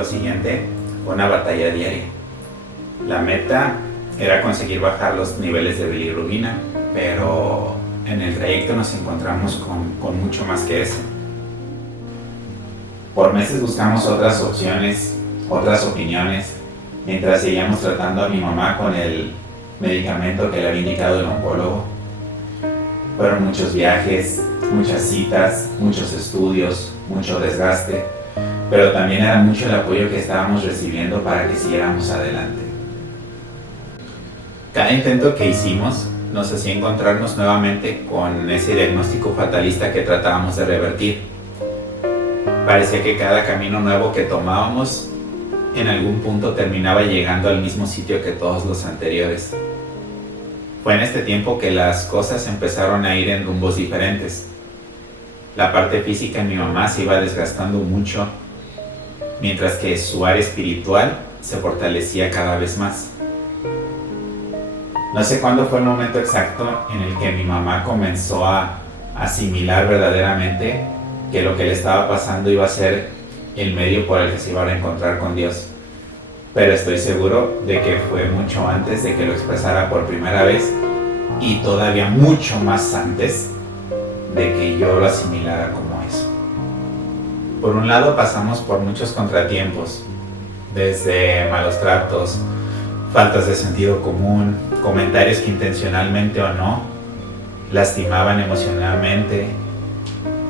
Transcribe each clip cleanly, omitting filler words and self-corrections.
lo siguiente fue una batalla diaria. La meta era conseguir bajar los niveles de bilirrubina, pero en el trayecto nos encontramos con mucho más que eso. Por meses buscamos otras opciones, otras opiniones, mientras seguíamos tratando a mi mamá con el medicamento que le había indicado el oncólogo. Fueron muchos viajes, muchas citas, muchos estudios, mucho desgaste, pero también era mucho el apoyo que estábamos recibiendo para que siguiéramos adelante. Cada intento que hicimos nos hacía encontrarnos nuevamente con ese diagnóstico fatalista que tratábamos de revertir. Parecía que cada camino nuevo que tomábamos en algún punto terminaba llegando al mismo sitio que todos los anteriores. Fue en este tiempo que las cosas empezaron a ir en rumbos diferentes. La parte física en mi mamá se iba desgastando mucho, mientras que su área espiritual se fortalecía cada vez más. No sé cuándo fue el momento exacto en el que mi mamá comenzó a asimilar verdaderamente que lo que le estaba pasando iba a ser el medio por el que se iba a reencontrar con Dios. Pero estoy seguro de que fue mucho antes de que lo expresara por primera vez y todavía mucho más antes de que yo lo asimilara como eso. Por un lado pasamos por muchos contratiempos, desde malos tratos, faltas de sentido común, comentarios que intencionalmente o no lastimaban emocionalmente.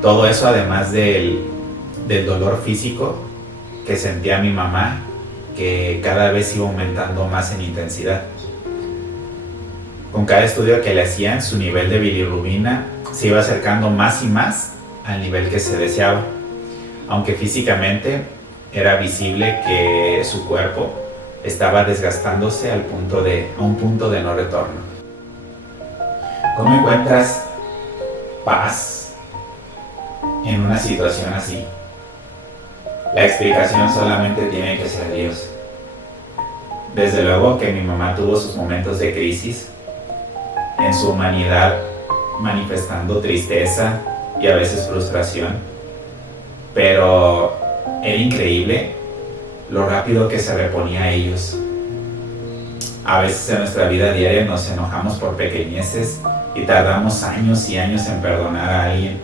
Todo eso además del dolor físico que sentía mi mamá, que cada vez iba aumentando más en intensidad. Con cada estudio que le hacían, su nivel de bilirrubina se iba acercando más y más al nivel que se deseaba, aunque físicamente era visible que su cuerpo estaba desgastándose a un punto de no retorno. ¿Cómo encuentras paz en una situación así? La explicación solamente tiene que ser Dios. Desde luego que mi mamá tuvo sus momentos de crisis, en su humanidad manifestando tristeza y a veces frustración, pero era increíble lo rápido que se reponía a ellos. A veces en nuestra vida diaria nos enojamos por pequeñeces y tardamos años y años en perdonar a alguien,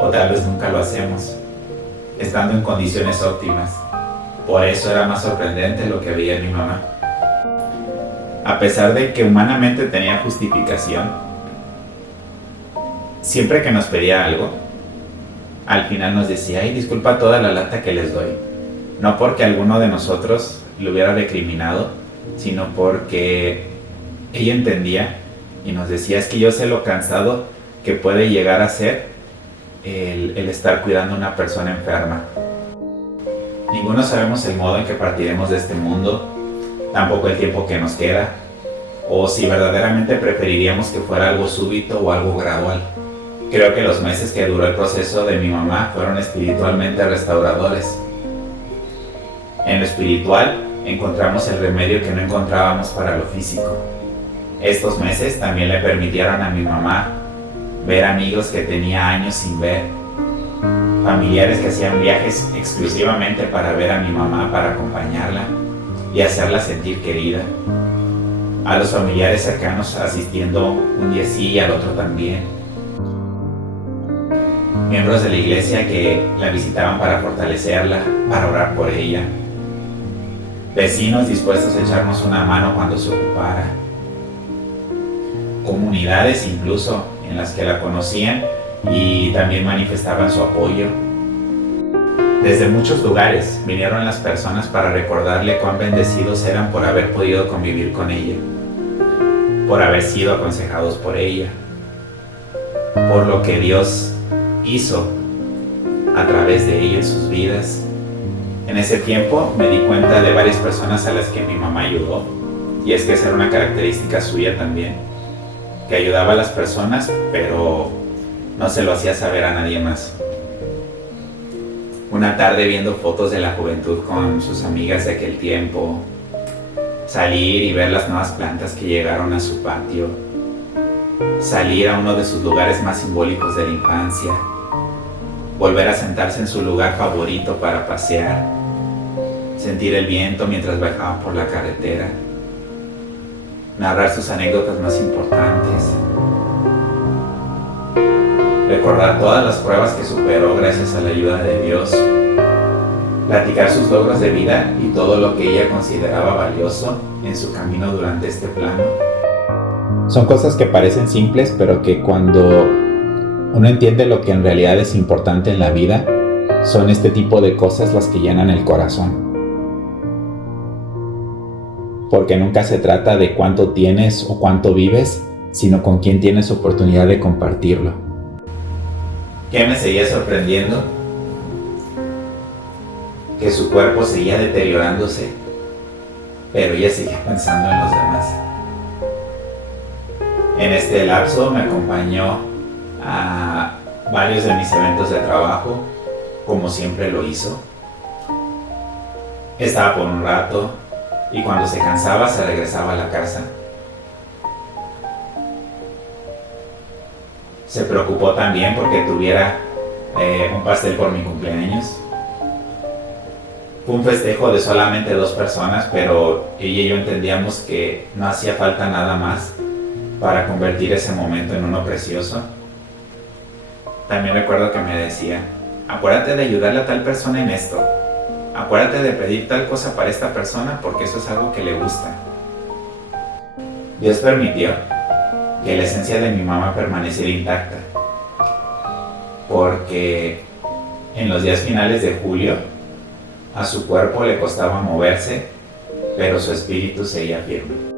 o tal vez nunca lo hacemos, estando en condiciones óptimas. Por eso era más sorprendente lo que veía en mi mamá. A pesar de que humanamente tenía justificación, siempre que nos pedía algo, al final nos decía: ay, disculpa toda la lata que les doy. No porque alguno de nosotros lo hubiera recriminado, sino porque ella entendía y nos decía: es que yo sé lo cansado que puede llegar a ser el estar cuidando a una persona enferma. Ninguno sabemos el modo en que partiremos de este mundo, tampoco el tiempo que nos queda, o si verdaderamente preferiríamos que fuera algo súbito o algo gradual. Creo que los meses que duró el proceso de mi mamá fueron espiritualmente restauradores. En lo espiritual encontramos el remedio que no encontrábamos para lo físico. Estos meses también le permitieron a mi mamá ver amigos que tenía años sin ver, familiares que hacían viajes exclusivamente para ver a mi mamá, para acompañarla y hacerla sentir querida, a los familiares cercanos asistiendo un día sí y al otro también, miembros de la iglesia que la visitaban para fortalecerla, para orar por ella, vecinos dispuestos a echarnos una mano cuando se ocupara, comunidades incluso en las que la conocían y también manifestaban su apoyo. Desde muchos lugares vinieron las personas para recordarle cuán bendecidos eran por haber podido convivir con ella, por haber sido aconsejados por ella, por lo que Dios hizo a través de ella en sus vidas. En ese tiempo me di cuenta de varias personas a las que mi mamá ayudó, y es que esa era una característica suya también, que ayudaba a las personas, pero no se lo hacía saber a nadie más. Una tarde viendo fotos de la juventud con sus amigas de aquel tiempo, salir y ver las nuevas plantas que llegaron a su patio, salir a uno de sus lugares más simbólicos de la infancia, volver a sentarse en su lugar favorito para pasear, sentir el viento mientras viajaban por la carretera, narrar sus anécdotas más importantes, recordar todas las pruebas que superó gracias a la ayuda de Dios, platicar sus logros de vida y todo lo que ella consideraba valioso en su camino durante este plano. Son cosas que parecen simples, pero que cuando uno entiende lo que en realidad es importante en la vida, son este tipo de cosas las que llenan el corazón. Porque nunca se trata de cuánto tienes o cuánto vives, sino con quién tienes oportunidad de compartirlo. ¿Qué me seguía sorprendiendo? Que su cuerpo seguía deteriorándose, pero ella seguía pensando en los demás. En este lapso me acompañó a varios de mis eventos de trabajo, como siempre lo hizo. Estaba por un rato y cuando se cansaba se regresaba a la casa. Se preocupó también porque tuviera un pastel por mi cumpleaños. Fue un festejo de solamente 2 personas, pero ella y yo entendíamos que no hacía falta nada más para convertir ese momento en uno precioso. También recuerdo que me decía: acuérdate de ayudarle a tal persona en esto, acuérdate de pedir tal cosa para esta persona porque eso es algo que le gusta. Dios permitió que la esencia de mi mamá permaneciera intacta, porque en los días finales de julio a su cuerpo le costaba moverse, pero su espíritu seguía firme.